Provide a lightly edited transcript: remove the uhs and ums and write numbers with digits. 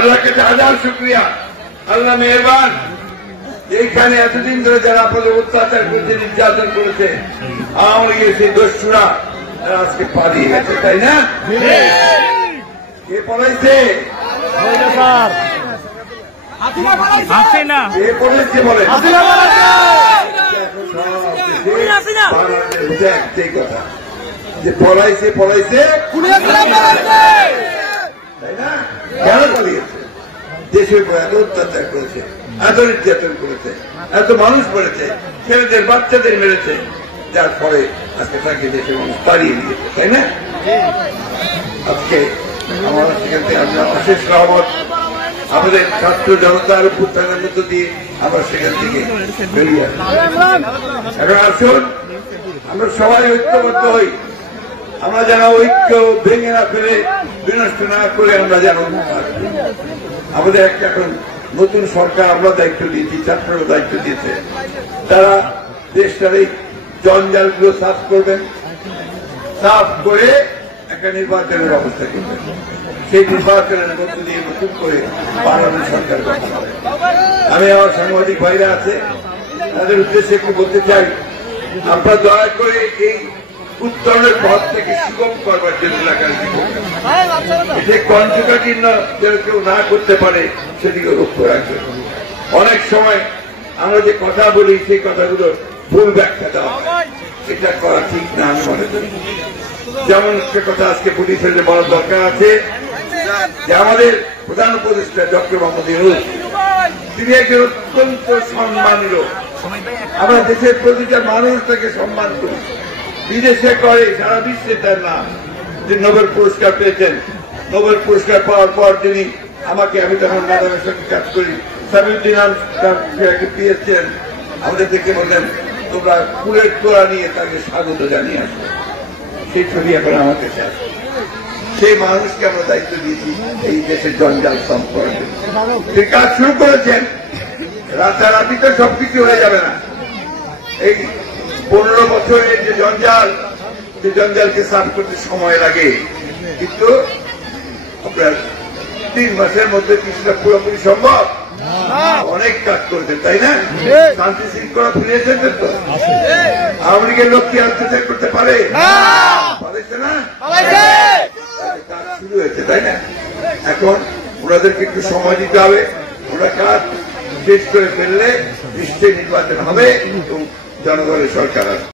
আল্লাহর কাছে হাজার শুকরিয়া। আল্লাহ মেহেরবান। এইখানে এতদিন ধরে যারা আপনাদের অত্যাচার করেছে, নির্যাতন করেছে, আওয়ামী লীগের সেই দস্যুরা আজকে পালিয়ে গেছে, তাই না? কে পড়াইছে? কে পড়েছে বলে? একটাই কথা, যে পড়াইছে তাই না? কেন পালিয়েছে? দেশের উপর এত অত্যাচার করেছে, এত নির্যাতন করেছে, এত মানুষ মরেছে, ছেলেদের বাচ্চাদের মেরেছে, যার ফলে আজকে তাকে দেশের মানুষ তাড়িয়ে দিয়েছে, তাই না? আজকে আমার সেখান থেকে আমরা অশেষ রহমত, আমাদের ছাত্র জনতার উত্থানের মধ্য দিয়ে আমরা সেখান থেকে বেরিয়ে আসি। এখন আসুন আমরা সবাই ঐক্যবদ্ধ হই, আমরা যেন ঐক্য ভেঙে না ফেলে, বিনষ্ট না করে আমরা যেন আমাদের একটা এখন নতুন সরকার আমরা দায়িত্ব দিয়েছি, ছাত্ররা দায়িত্ব দিয়েছে, তারা দেশটার এই জঞ্জালগুলো সাফ করবেন, সাফ করে একটা নির্বাচনের ব্যবস্থা করবেন। সেই নির্বাচনের মধ্য দিয়ে নতুন করে পার্লামেন্ট সরকার গঠন হবে। আমি আমার সাংবাদিক ভাইরা আছে, তাদের উদ্দেশ্যে একটু বলতে চাই, আপনারা দয়া করে এই উত্তরণের পথ থেকে সুগম করবার জন্য এলাকার যে কণ্ঠকাঠিন্য যেন কেউ না করতে পারে সেদিকে লক্ষ্য রাখবেন। অনেক সময় আমরা যে কথা বলি সেই কথাগুলো ভুল ব্যাখ্যা দেওয়া হয়, এটা করা ঠিক না আমি মনে করি। যেমন একটা কথা আজকে পুলিশের বড় দরকার আছে যে আমাদের প্রধান উপদেষ্টা ডক্টর মোহাম্মদ ইউনূস, তিনি একজন অত্যন্ত সম্মানীয়, আমরা দেশের প্রতিটা মানুষ তাকে সম্মান করি, বিদেশে করে, সারা বিশ্বে তার নাম। তিনি নোবেল পুরস্কার পেয়েছেন, নোবেল পুরস্কার পাওয়ার পর তিনি আমাকে, আমি তখন ম্যাডামের সঙ্গে কাজ করি, সামিউদ্দিন পেয়েছেন, আমাদের দেখে বললেন তোমরা ফুলের তোড়া নিয়ে তাকে স্বাগত জানিয়ে আসবে। সেই ছবি এখন আমার কাছে আছে। সেই মানুষকে আমরা দায়িত্ব দিয়েছি এই দেশের জঞ্জাল কম করার জন্য। তিনি কাজ শুরু করেছেন, রাতারাতি তো সবকিছু হয়ে যাবে না। এই 15 বছরের যে জঞ্জাল, সেই জঞ্জালকে সাফ করতে সময় লাগে, কিন্তু আপনার 3 মাসের মধ্যে কিছুটা পুরোপুরি সম্ভব। অনেক কাজ করেছেন, তাই না? শান্তি শৃঙ্খলা ফিরেছেন তো? আওয়ামী লীগের লোক কি অত্যাচার করতে পারে? পারেছে না? কাজ শুরু হয়েছে, তাই না? এখন ওনাদেরকে একটু সময় দিতে হবে। ওরা কাজ শেষ করে ফেললে নিশ্চয়ই নির্বাচন হবে এবং জনগণের সরকার আসবে।